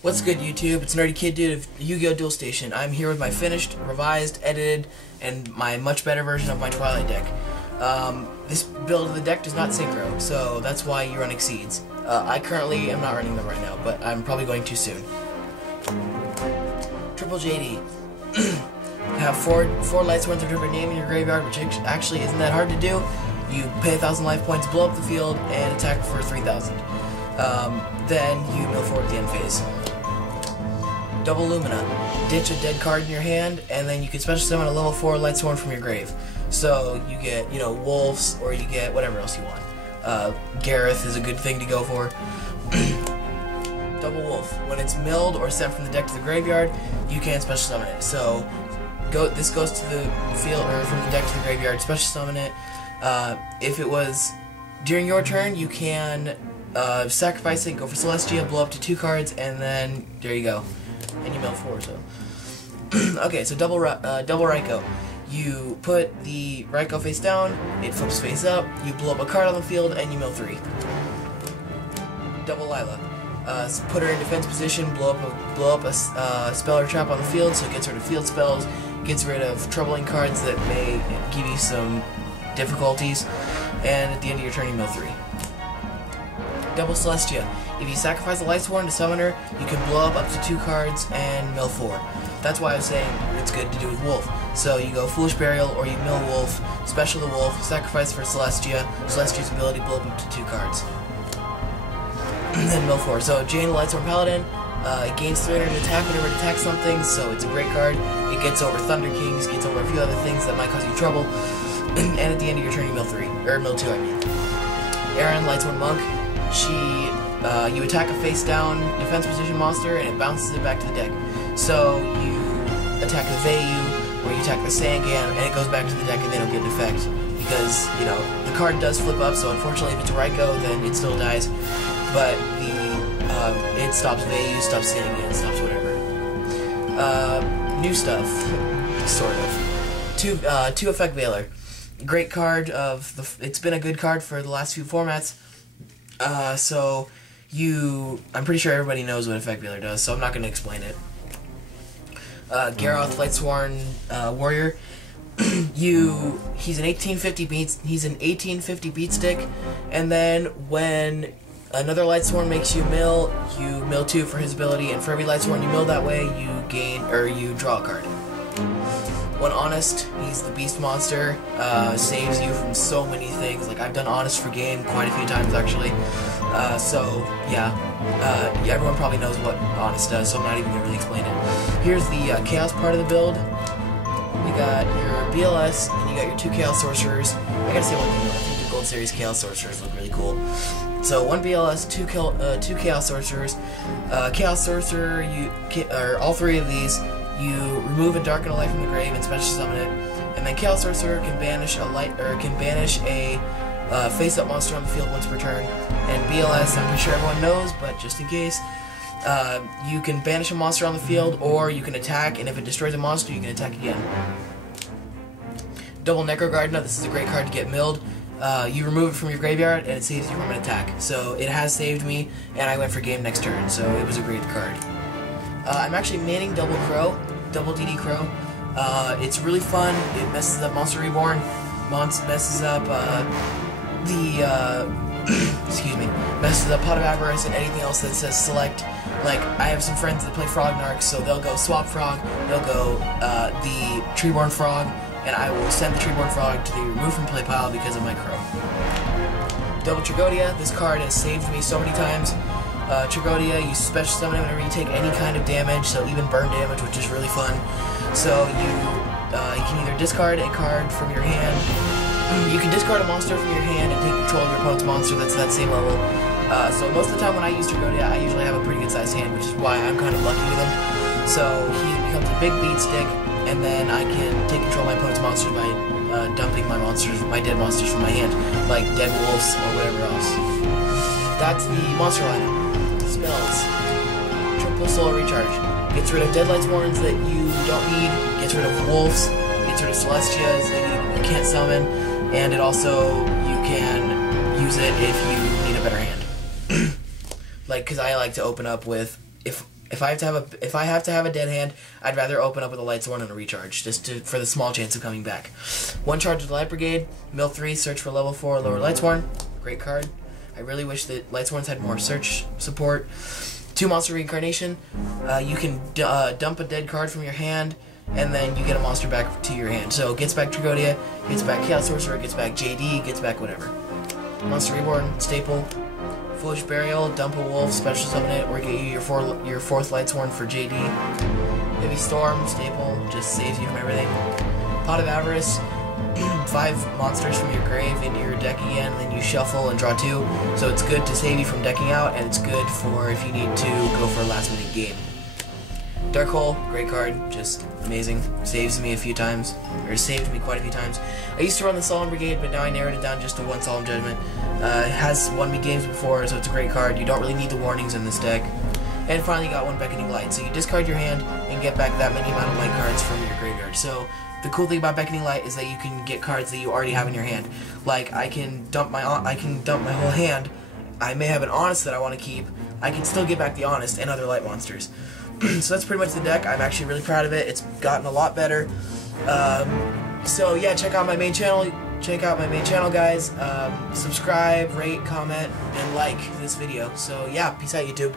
What's good, YouTube? It's Nerdy Kid Dude of Yu-Gi-Oh! Duel Station. I'm here with my finished, revised, edited, and my much better version of my Twilight deck. This build of the deck does not synchro, so that's why you run Exceeds. I currently am not running them right now, but I'm probably going to soon. Triple JD. You have four light swords of different name in your graveyard, which actually isn't that hard to do. You pay 1,000 life points, blow up the field, and attack for 3,000. Then you mill forward at the end phase. Double Lumina. Ditch a dead card in your hand, and then you can special summon a level 4 light sworn from your grave. So you get, wolves, or you get whatever else you want. Gareth is a good thing to go for. Double Wolf. When it's milled or sent from the deck to the graveyard, you can special summon it. So this goes to the field, or from the deck to the graveyard, special summon it. If it was during your turn, you can sacrifice it, go for Celestia, blow up to 2 cards, and then there you go. And you mill 4, so. Okay, so double Raikou. You put the Raikou face down, it flips face up, you blow up a card on the field, and you mill 3. Double Lila. Put her in defense position, blow up a spell or trap on the field, so it gets rid of field spells, gets rid of troubling cards that may give you some difficulties, and at the end of your turn you mill 3. Double Celestia. If you sacrifice a Lightsworn to summon her, you can blow up to 2 cards and mill 4. That's why I was saying it's good to do with Wolf. So you go Foolish Burial, or you mill Wolf, special the Wolf, sacrifice for Celestia, Celestia's ability blow up to 2 cards. And mill 4. So Jane, Lightsworn Paladin, it gains 300 attack whenever it attacks something, so it's a great card. It gets over Thunder Kings, gets over a few other things that might cause you trouble. And at the end of your turn you mill 3. Or mill 2, I mean. Erin, Lightsworn Monk. You attack a face-down defense position monster, and it bounces it back to the deck. So you attack the Vayu, or you attack the Sangan, and it goes back to the deck, and they don't get an effect. Because, the card does flip up, so unfortunately if it's Raikou, then it still dies. But it stops Vayu, stops Sangan, stops whatever. New stuff, sort of. Two Effect Veiler. Great card it's been a good card for the last few formats. I'm pretty sure everybody knows what Effect Veiler does, so I'm not going to explain it. Garroth, Lightsworn Warrior. He's an 1850 beat stick, and then when another Lightsworn makes you mill 2 for his ability, and for every Lightsworn you mill that way, you draw a card. When Honest, he's the beast monster, saves you from so many things. Like, I've done Honest for game quite a few times, actually. Everyone probably knows what Honest does, so I'm not even going to really explain it. Here's the Chaos part of the build. You got your BLS, and you got your 2 Chaos Sorcerers. I gotta say one thing though, I think the Gold Series Chaos Sorcerers look really cool. So, 1 BLS, 2 Chaos Sorcerers. Chaos Sorcerer, all 3 of these, you remove a Darken a Light from the grave and special summon it, and then Chaos Sorcerer can banish a face-up monster on the field once per turn. And BLS, I'm pretty sure everyone knows, but just in case, you can banish a monster on the field, or you can attack, and if it destroys a monster, you can attack again. Double Necro Gardener. This is a great card to get milled. You remove it from your graveyard, and it saves you from an attack. So it has saved me, and I went for game next turn, so it was a great card. I'm actually manning Double Crow, Double DD Crow. It's really fun. It messes up Monster Reborn, messes up messes up Pot of Avarice and anything else that says select. Like, I have some friends that play Frognarks, so they'll go Swap Frog, they'll go the Treeborn Frog, and I will send the Treeborn Frog to the remove from play pile because of my Crow. Double Tragodia. This card has saved me so many times. Tragodia, you special summon it whenever you take any kind of damage, so even burn damage, which is really fun. So you can either discard a card from your hand, you can discard a monster from your hand and take control of your opponent's monster that's that same level. So most of the time when I use Tragodia, I usually have a pretty good sized hand, which is why I'm kind of lucky with him. So he becomes a big beat stick, and then I can take control of my opponent's monsters by dumping my dead monsters from my hand, like dead wolves or whatever else. That's the monster lineup. Spells. Triple Soul Recharge. Gets rid of dead Lightsworns that you don't need, gets rid of wolves, gets rid of Celestias that you can't summon, and it also, you can use it if you need a better hand. Like, because I like to open up with, If I have to have a dead hand, I'd rather open up with a Lightsworn and a recharge, for the small chance of coming back. 1 charge of the Light Brigade, mill 3, search for level 4 lower Lightsworn. Great card. I really wish that Lightsworns had more search support. 2 monster reincarnation. You can dump a dead card from your hand, and then you get a monster back to your hand. So it gets back Tragodia, gets back Chaos Sorcerer, gets back JD, gets back whatever. Monster Reborn, staple. Foolish Burial, dump a wolf, special summon it, or get you your 4th Lightsworn for JD. Heavy Storm, staple, just saves you from everything. Pot of Avarice, 5 monsters from your grave into your deck again, and then you shuffle and draw 2. So it's good to save you from decking out, and it's good for if you need to go for a last minute game. Dark Hole, great card, just amazing. Saves me a few times, or saved me quite a few times. I used to run the Solemn Brigade, but now I narrowed it down just to 1 Solemn Judgment. It has won me games before, so it's a great card. You don't really need the warnings in this deck. And finally got 1 Beckoning Light. So you discard your hand and get back that many amount of light cards from your graveyard. So the cool thing about Beckoning Light is that you can get cards that you already have in your hand. Like I can dump my whole hand. I may have an Honest that I want to keep. I can still get back the Honest and other light monsters. So that's pretty much the deck. I'm actually really proud of it. It's gotten a lot better. So yeah, check out my main channel. Check out my main channel, guys. Subscribe, rate, comment, and like this video. So yeah, peace out, YouTube.